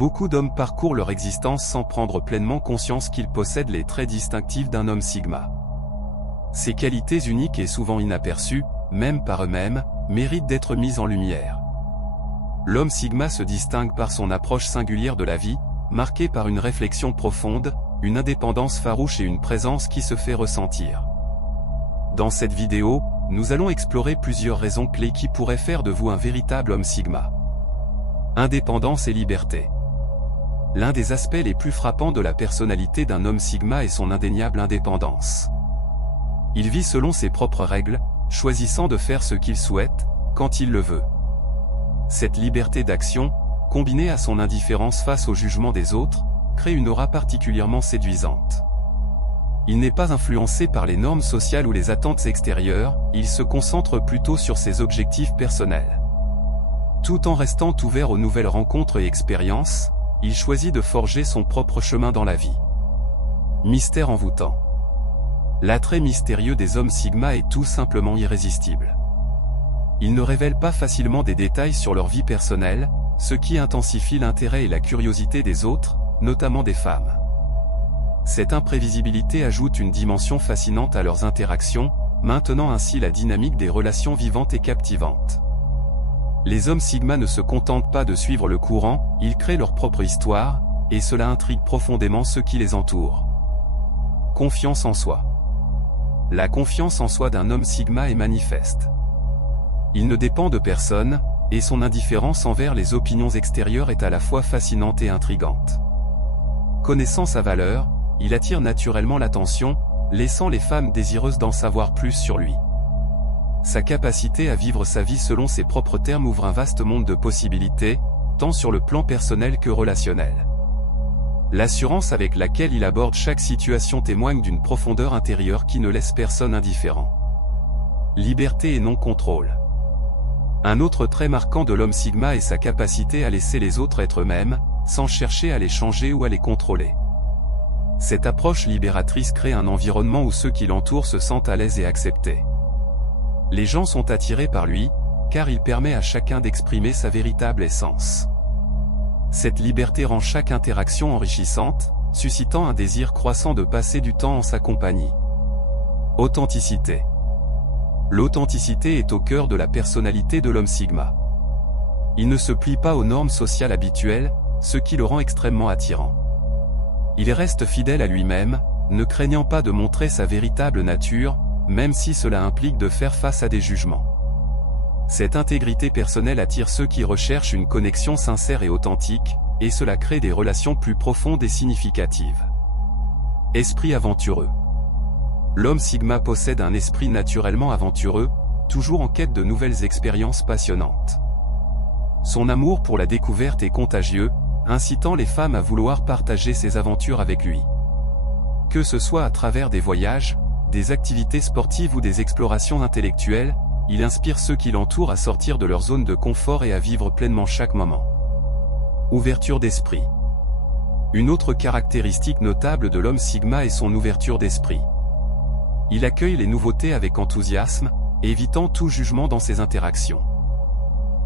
Beaucoup d'hommes parcourent leur existence sans prendre pleinement conscience qu'ils possèdent les traits distinctifs d'un homme sigma. Ces qualités uniques et souvent inaperçues, même par eux-mêmes, méritent d'être mises en lumière. L'homme sigma se distingue par son approche singulière de la vie, marquée par une réflexion profonde, une indépendance farouche et une présence qui se fait ressentir. Dans cette vidéo, nous allons explorer plusieurs raisons clés qui pourraient faire de vous un véritable homme sigma. Indépendance et liberté. L'un des aspects les plus frappants de la personnalité d'un homme sigma est son indéniable indépendance. Il vit selon ses propres règles, choisissant de faire ce qu'il souhaite, quand il le veut. Cette liberté d'action, combinée à son indifférence face au jugement des autres, crée une aura particulièrement séduisante. Il n'est pas influencé par les normes sociales ou les attentes extérieures, il se concentre plutôt sur ses objectifs personnels. Tout en restant ouvert aux nouvelles rencontres et expériences, il choisit de forger son propre chemin dans la vie. Mystère envoûtant. L'attrait mystérieux des hommes sigma est tout simplement irrésistible. Ils ne révèlent pas facilement des détails sur leur vie personnelle, ce qui intensifie l'intérêt et la curiosité des autres, notamment des femmes. Cette imprévisibilité ajoute une dimension fascinante à leurs interactions, maintenant ainsi la dynamique des relations vivantes et captivantes. Les hommes sigma ne se contentent pas de suivre le courant, ils créent leur propre histoire, et cela intrigue profondément ceux qui les entourent. Confiance en soi. La confiance en soi d'un homme sigma est manifeste. Il ne dépend de personne, et son indifférence envers les opinions extérieures est à la fois fascinante et intrigante. Connaissant sa valeur, il attire naturellement l'attention, laissant les femmes désireuses d'en savoir plus sur lui. Sa capacité à vivre sa vie selon ses propres termes ouvre un vaste monde de possibilités, tant sur le plan personnel que relationnel. L'assurance avec laquelle il aborde chaque situation témoigne d'une profondeur intérieure qui ne laisse personne indifférent. Liberté et non contrôle. Un autre trait marquant de l'homme sigma est sa capacité à laisser les autres être eux-mêmes, sans chercher à les changer ou à les contrôler. Cette approche libératrice crée un environnement où ceux qui l'entourent se sentent à l'aise et acceptés. Les gens sont attirés par lui, car il permet à chacun d'exprimer sa véritable essence. Cette liberté rend chaque interaction enrichissante, suscitant un désir croissant de passer du temps en sa compagnie. Authenticité. L'authenticité est au cœur de la personnalité de l'homme sigma. Il ne se plie pas aux normes sociales habituelles, ce qui le rend extrêmement attirant. Il reste fidèle à lui-même, ne craignant pas de montrer sa véritable nature, même si cela implique de faire face à des jugements. Cette intégrité personnelle attire ceux qui recherchent une connexion sincère et authentique, et cela crée des relations plus profondes et significatives. Esprit aventureux. L'homme sigma possède un esprit naturellement aventureux, toujours en quête de nouvelles expériences passionnantes. Son amour pour la découverte est contagieux, incitant les femmes à vouloir partager ses aventures avec lui. Que ce soit à travers des voyages, des activités sportives ou des explorations intellectuelles, il inspire ceux qui l'entourent à sortir de leur zone de confort et à vivre pleinement chaque moment. Ouverture d'esprit. Une autre caractéristique notable de l'homme sigma est son ouverture d'esprit. Il accueille les nouveautés avec enthousiasme, évitant tout jugement dans ses interactions.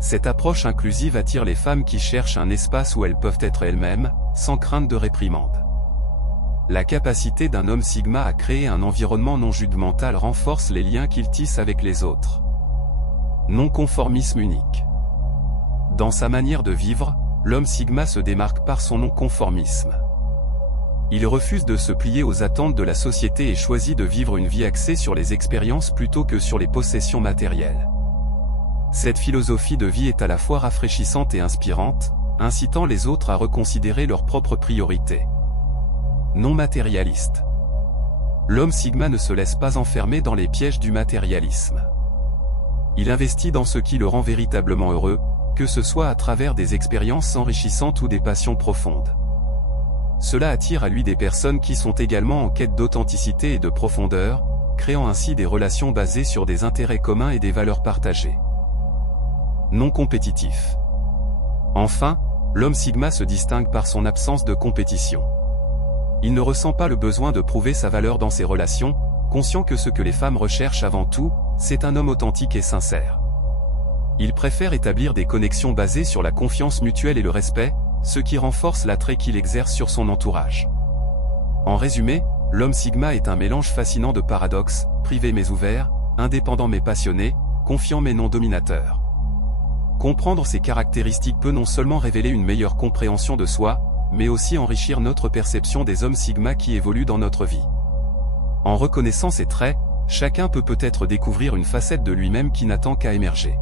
Cette approche inclusive attire les femmes qui cherchent un espace où elles peuvent être elles-mêmes, sans crainte de réprimande. La capacité d'un homme sigma à créer un environnement non jugemental renforce les liens qu'il tisse avec les autres. Non-conformisme unique. Dans sa manière de vivre, l'homme sigma se démarque par son non-conformisme. Il refuse de se plier aux attentes de la société et choisit de vivre une vie axée sur les expériences plutôt que sur les possessions matérielles. Cette philosophie de vie est à la fois rafraîchissante et inspirante, incitant les autres à reconsidérer leurs propres priorités. Non matérialiste. L'homme sigma ne se laisse pas enfermer dans les pièges du matérialisme. Il investit dans ce qui le rend véritablement heureux, que ce soit à travers des expériences enrichissantes ou des passions profondes. Cela attire à lui des personnes qui sont également en quête d'authenticité et de profondeur, créant ainsi des relations basées sur des intérêts communs et des valeurs partagées. Non compétitif. Enfin, l'homme sigma se distingue par son absence de compétition. Il ne ressent pas le besoin de prouver sa valeur dans ses relations, conscient que ce que les femmes recherchent avant tout, c'est un homme authentique et sincère. Il préfère établir des connexions basées sur la confiance mutuelle et le respect, ce qui renforce l'attrait qu'il exerce sur son entourage. En résumé, l'homme Sigma est un mélange fascinant de paradoxes, privé mais ouvert, indépendant mais passionné, confiant mais non dominateur. Comprendre ces caractéristiques peut non seulement révéler une meilleure compréhension de soi, mais aussi enrichir notre perception des hommes Sigma qui évoluent dans notre vie. En reconnaissant ces traits, chacun peut peut-être découvrir une facette de lui-même qui n'attend qu'à émerger.